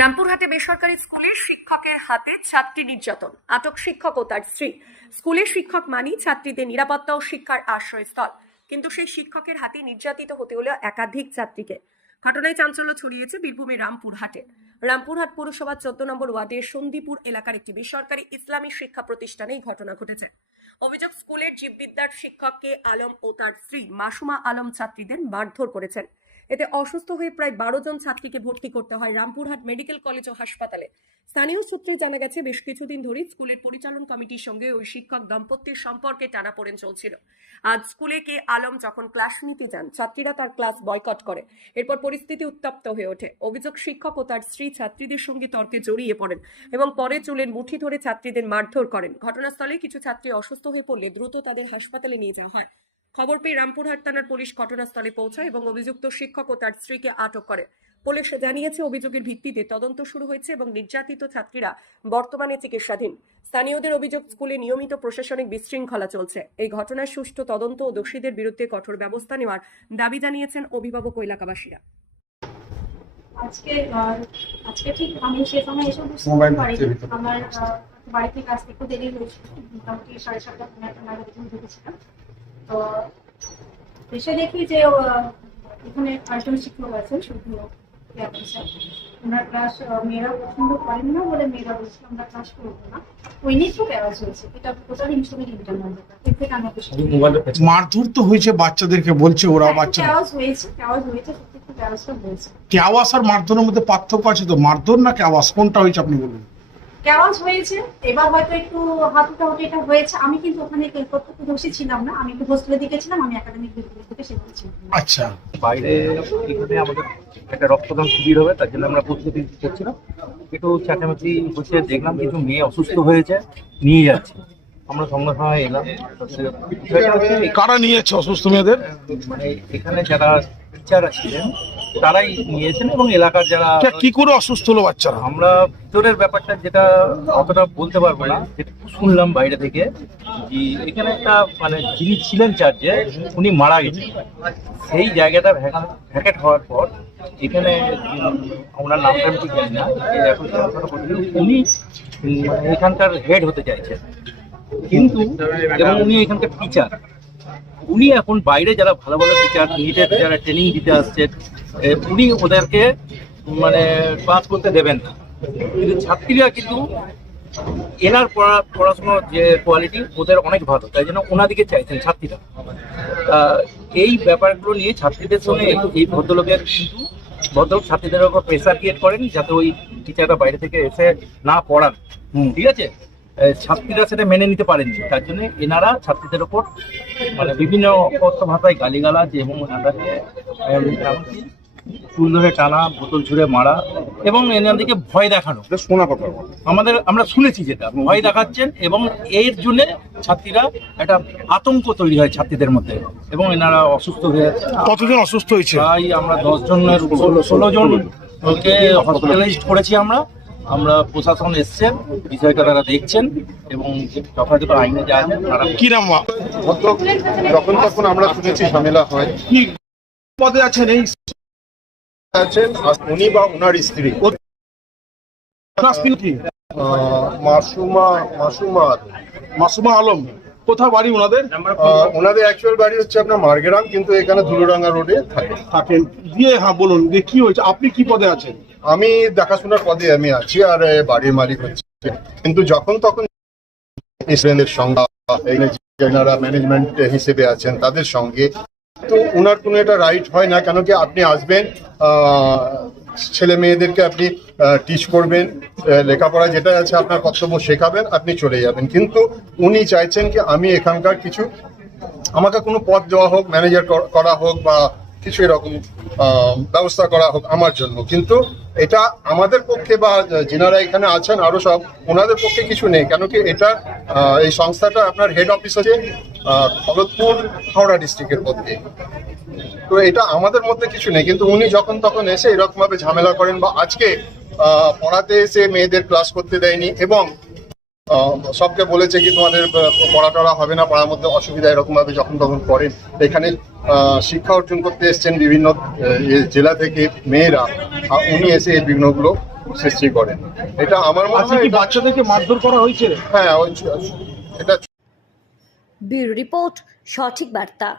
রামপুরহাটে বেসরকারি স্কুলের শিক্ষকের হাতে ছাত্রী নির্যাতন। আটক শিক্ষক ও তার স্ত্রী। স্কুলের শিক্ষক মানি ছাত্রীদের নিরাপত্তা ও শিক্ষার আশ্রয়স্থল। কিন্তু সেই শিক্ষকের হাতে নির্যাতিত হতে হলো একাধিক ছাত্রীকে। ঘটনায় চাঞ্চল্য ছড়িয়েছে বীরভূমের রামপুরহাটে। রামপুরহাট পুরসভার চোদ্দ নম্বর ওয়ার্ডের সন্দীপুর এলাকার একটি বেসরকারি ইসলামী শিক্ষা প্রতিষ্ঠানে এই ঘটনা ঘটেছে। অভিযোগ, স্কুলের জীববিদ্যার শিক্ষককে আলম ও তার স্ত্রী মাসুমা আলম ছাত্রীদের মারধর করেছেন। এতে অসুস্থ হয়ে প্রায় বারো জন ছাত্রীকে ভর্তি করতে হয় রামপুরহাট মেডিকেল কলেজ ও হাসপাতালে। স্থানীয় সূত্রে জানা গেছে, বেশ কিছুদিন ধরে স্কুলের পরিচালন কমিটির সঙ্গে ওই শিক্ষক দম্পতির সম্পর্কে টানাপোড়েন চলছিল। আজ স্কুলে কে আলম যখন ক্লাস নিতে যান, ছাত্রীরা তার ক্লাস বয়কট করে। এরপর পরিস্থিতি উত্তপ্ত হয়ে ওঠে। অভিযোগ, শিক্ষক ও তার স্ত্রী ছাত্রীদের সঙ্গে তর্কে জড়িয়ে পড়েন এবং পরে চুলের মুঠি ধরে ছাত্রীদের মারধর করেন। ঘটনাস্থলে কিছু ছাত্রী অসুস্থ হয়ে পড়লে দ্রুত তাদের হাসপাতালে নিয়ে যাওয়া হয়। খবর পেয়ে রামপুরহাট থানার পুলিশ ঘটনাস্থলে পৌঁছায় এবং অভিযুক্ত শিক্ষক ও তার স্ত্রীকে আটক করে। পুলিশ জানিয়েছে অভিযোগের ভিত্তিতে তদন্ত শুরু হয়েছে এবং নির্যাতিত ছাত্রীরা বর্তমানে চিকিৎসাধীন। স্থানীয়দের অভিযোগ স্কুলে নিয়মিত প্রশাসনিক বিশৃঙ্খলা চলছে। এই ঘটনার সুষ্ঠু তদন্ত ও দোষীদের বিরুদ্ধে কঠোর ব্যবস্থা নেওয়ার দাবি জানিয়েছেন অভিভাবক ও এলাকাবাসীরা। আজকে আজকে ঠিক আমি সে সময় এসে বুঝতে ভিতরে। আমার বাড়ি থেকে আসতে একটু দেরি হয়েছিল। মোটামুটি সাড়ে সাতটা পনেরো নাগাদ ঢুকেছিলাম। তো এসে দেখি যে এখানে আরেকজন শিক্ষক আছেন শুধু ওনার ক্লাস মেয়েরা পছন্দ করেন না বলে মেয়েরা বলছে আমরা ক্লাস করব না। ওই নিয়ে এটা টোটাল ইনস্ট্রুমেন্ট ইন্টারনাল মারধর তো হয়েছে বাচ্চাদেরকে বলছে ওরা বাচ্চা। অ্যাওয়াজ হয়েছে অ্যাওয়াজ হয়েছে সত্যি খুব অ্যাওয়াজটা হয়েছে। ক্যাওয়াস আর মারধরের মধ্যে পার্থক্য আছে তো? মারধর না ক্যাওয়াস কোনটা হয়েছে আপনি বলুন। ক্যাওয়াজ হয়েছে এবার হয়তো একটু হাতুটা হতে এটা হয়েছে। আমি কিন্তু ওখানে প্রত্যক্ষদর্শী ছিলাম না। আমি একটু হোস্টেলের দিকে ছিলাম আমি একাডেমিক বিভাগের দিকে সেভাবে ছিলাম আচ্ছা। বাইরে এখানে আমাদের একটা রক্তদান শিবির হবে তার জন্য আমরা প্রস্তুতি করছিলাম। একটু চেঁচামেচি হচ্ছে দেখলাম কিছু মেয়ে অসুস্থ হয়েছে নিয়ে যাচ্ছে। আমরা সঙ্গে সঙ্গে এলাম। কারা নিয়েছে অসুস্থ মেয়েদের? মানে এখানে যারা টিচাররা ছিলেন তারাই নিয়েছেন এবং এলাকার যারা কে- করে অসুস্থ হলো বাচ্চারা? আমরা ভিতরের ব্যাপারটা যেটা অতটা বলতে পারব না শুনলাম বাইরে থেকে যে এখানে একটা মানে যিনি ছিলেন চার্জে উনি মারা গেছেন। সেই জায়গাটা ভ্যাকেট হওয়ার পর এখানে ওনার নামটা আমি ঠিক জানি না এখন উনি এখানকার হেড হতে চাইছেন। কিন্তু এবং উনি এখানকার টিচার উনি এখন বাইরে যারা ভালো ভালো টিচার নিটের যারা ট্রেনিং দিতে আসছেন এ, উনি ওদেরকে মানে ক্লাস করতে দেবেন না। কিন্তু ছাত্রীরা কিন্তু এনার পড়া পড়াশোনার যে কোয়ালিটি ওদের অনেক ভালো। তাই জন্য ওনাদিকে চাইছেন ছাত্রীরা। এই ব্যাপারগুলো নিয়ে ছাত্রীদের সঙ্গে এই- এই ভদ্রলোকের কিন্তু ভদ্রলোক ছাত্রীদের উপর প্রেসার ক্রিয়েট করেন যাতে ওই টিচাররা বাইরে থেকে এসে না পড়ান। ঠিক আছে? ছাত্রীরা সেটা মেনে নিতে পারেননি। তার জন্য এনারা ছাত্রীদের ওপর মানে বিভিন্ন অকথ্য ভাষায় গালিগালাজ এবং এমনকি চুল ধরে টানা বোতল ছুঁড়ে মারা এবং এনাদেরকে ভয় দেখানো। শোনা কথা। আমাদের আমরা শুনেছি যেটা ভয় দেখাচ্ছেন এবং এর জন্য ছাত্রীরা একটা আতঙ্ক তৈরি হয় ছাত্রীদের মধ্যে এবং এনারা অসুস্থ হয়ে যাচ্ছে। কতজন অসুস্থ হয়েছে? প্রায় আমরা দশ জনের ষোলো জন ওকে হসপিটালাইজড করেছি আমরা। আমরা প্রশাসন এসছেন বিষয়টা তারা দেখছেন এবং যথাযথ আইনে যা আছে তারা কি নাম? যখন তখন আমরা শুনেছি ঝামেলা হয়। কি? পদে আছেন এই আছেন উনি বা ওনার স্ত্রী। ক্লাস কি? আহ, মাসুমা মাসুমা মাসুমা আলম। কোথা বাড়ি ওনাদের ওনাদের অ্যাকচুয়াল বাড়ি হচ্ছে আপনার মার্গেরাম কিন্তু এখানে ধুলুডাঙ্গা রোডে থাকে। থাকেন। দিয়ে হ্যাঁ বলুন যে কি হয়েছে? আপনি কি পদে আছেন? আমি দেখাশোনার পদে আমি আছি আর বাড়ির মালিক হচ্ছে। কিন্তু যখন তখন যারা ম্যানেজমেন্ট হিসেবে আছেন তাদের সঙ্গে তো ওনার কোনো এটা রাইট হয় না। কেন কি আপনি আসবেন ছেলে মেয়েদেরকে আপনি টিচ করবেন লেখাপড়া যেটা আছে আপনার কর্তব্য শেখাবেন, আপনি চলে যাবেন। কিন্তু উনি চাইছেন কি আমি এখানকার কিছু, আমাকে কোনো পদ দেওয়া হোক ম্যানেজার করা হোক বা কিছু এরকম ব্যবস্থা করা হোক আমার জন্য। কিন্তু এটা আমাদের পক্ষে বা যিনারা এখানে আছেন আরও সব, ওনাদের পক্ষে কিছু নেই। কেন কি এটা এই সংস্থাটা আপনার হেড অফিস আছে খড়গপুর, হাওড়া ডিস্ট্রিক্টের মধ্যে। তো এটা আমাদের মধ্যে কিছু নেই। কিন্তু উনি যখন তখন এসে এরকম ভাবে ঝামেলা করেন বা আজকে পড়াতে এসে মেয়েদের ক্লাস করতে দেয়নি এবং সবকে বলেছে কি তোমাদের পড়া টড়া হবে না পড়ার মধ্যে অসুবিধা এরকম ভাবে যখন তখন করেন। এখানে আহ, শিক্ষা অর্জন করতে এসছেন বিভিন্ন জেলা থেকে মেয়েরা উনি এসে এই বিভিন্নগুলো সৃষ্টি করেন। এটা আমার মনে হয় বাচ্চাদেরকে মারধর করা হয়েছে? হ্যাঁ এটা ব্যুরো রিপোর্ট সঠিক বার্তা।